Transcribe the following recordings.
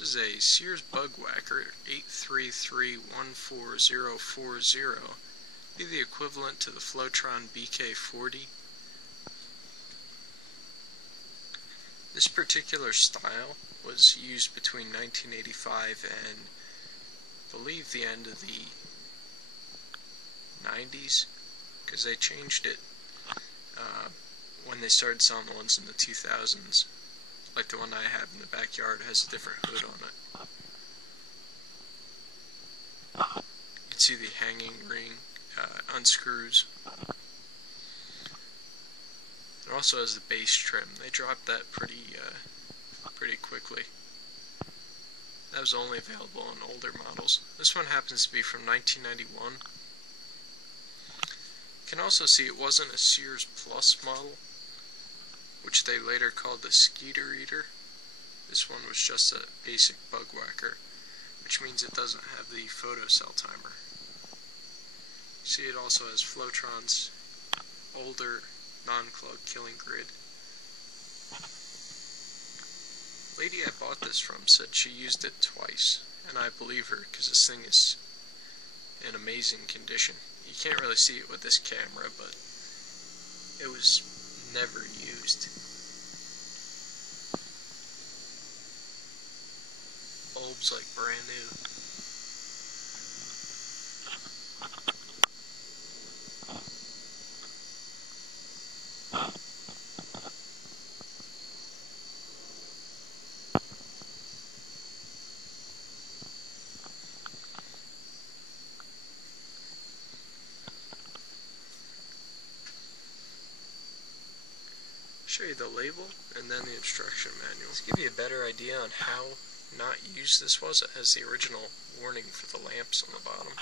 This is a Sears Bugwacker 833-14040. Be the equivalent to the Flowtron BK40. This particular style was used between 1985 and I believe the end of the 90s, because they changed it when they started selling the ones in the 2000s. Like the one I have in the backyard has a different hood on it. You can see the hanging ring unscrews. It also has the base trim. They dropped that pretty quickly. That was only available on older models. This one happens to be from 1991. You can also see it wasn't a Sears Plus model, which they later called the Skeeter Eater. This one was just a basic Bugwacker, which means it doesn't have the photocell timer. See, it also has Flowtron's older non-clog killing grid. The lady I bought this from said she used it twice, and I believe her, because this thing is in amazing condition. You can't really see it with this camera, but it was never used. Bulbs like brand new. Show you the label and then the instruction manual. To give you a better idea on how not used this was, it has the original warning for the lamps on the bottom.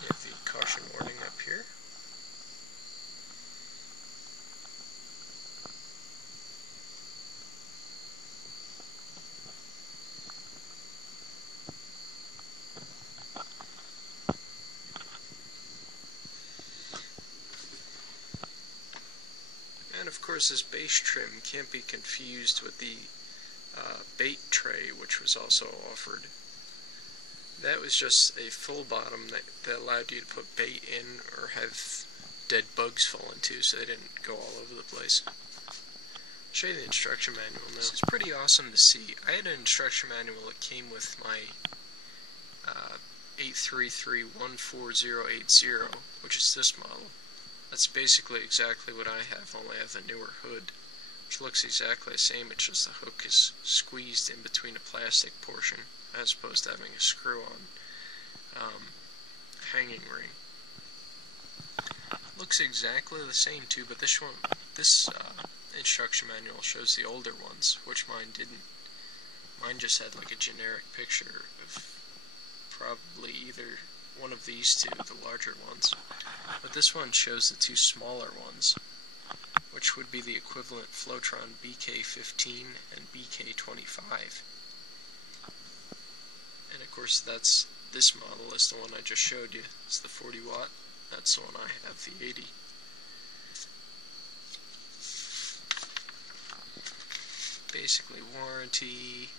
You have the caution warning up here. And of course, this base trim can't be confused with the bait tray, which was also offered. That was just a full bottom that allowed you to put bait in or have dead bugs fall into, so they didn't go all over the place. I'll show you the instruction manual now. This is pretty awesome to see. I had an instruction manual that came with my 833-14080, which is this model. That's basically exactly what I have, only I have the newer hood, which looks exactly the same. It's just the hook is squeezed in between a plastic portion, as opposed to having a screw-on hanging ring. Looks exactly the same too, but this instruction manual shows the older ones, which mine didn't. Mine just had like a generic picture of probably either one of these two, the larger ones. But this one shows the two smaller ones, which would be the equivalent Flowtron BK15 and BK25. And of course this model is the one I just showed you. It's the 40 watt. That's the one I have, the 80. Basically warranty,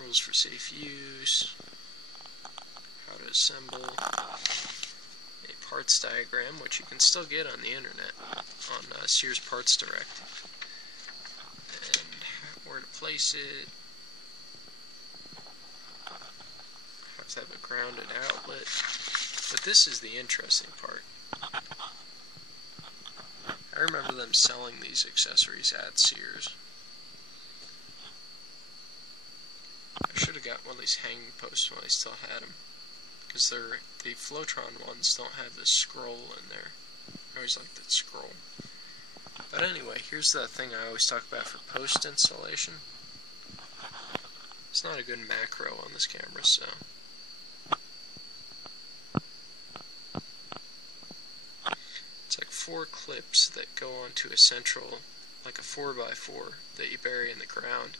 rules for safe use, how to assemble, a parts diagram, which you can still get on the internet on Sears Parts Direct, and where to place it. Have to have a grounded outlet, but this is the interesting part. I remember them selling these accessories at Sears. I should have got one of these hanging posts when I still had them, because the Flowtron ones don't have this scroll in there. I always like that scroll. But anyway, here's the thing I always talk about for post installation. It's not a good macro on this camera, so it's like 4 clips that go onto a central, like a 4x4 that you bury in the ground.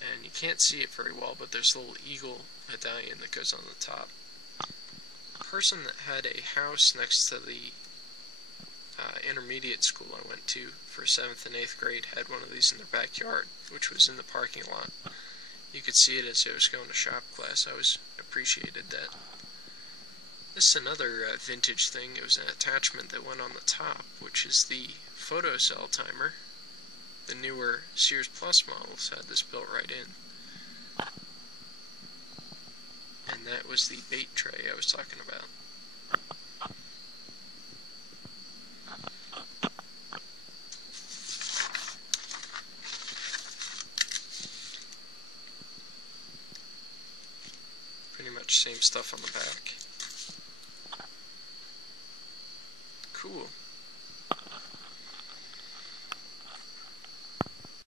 And you can't see it very well, but there's a little eagle medallion that goes on the top. A person that had a house next to the intermediate school I went to for 7th and 8th grade had one of these in their backyard, which was in the parking lot. You could see it as I was going to shop class. I always appreciated that. This is another vintage thing. It was an attachment that went on the top, which is the photocell timer. The newer Sears Plus models had this built right in. And that was the bait tray I was talking about. Pretty much same stuff on the back. Cool.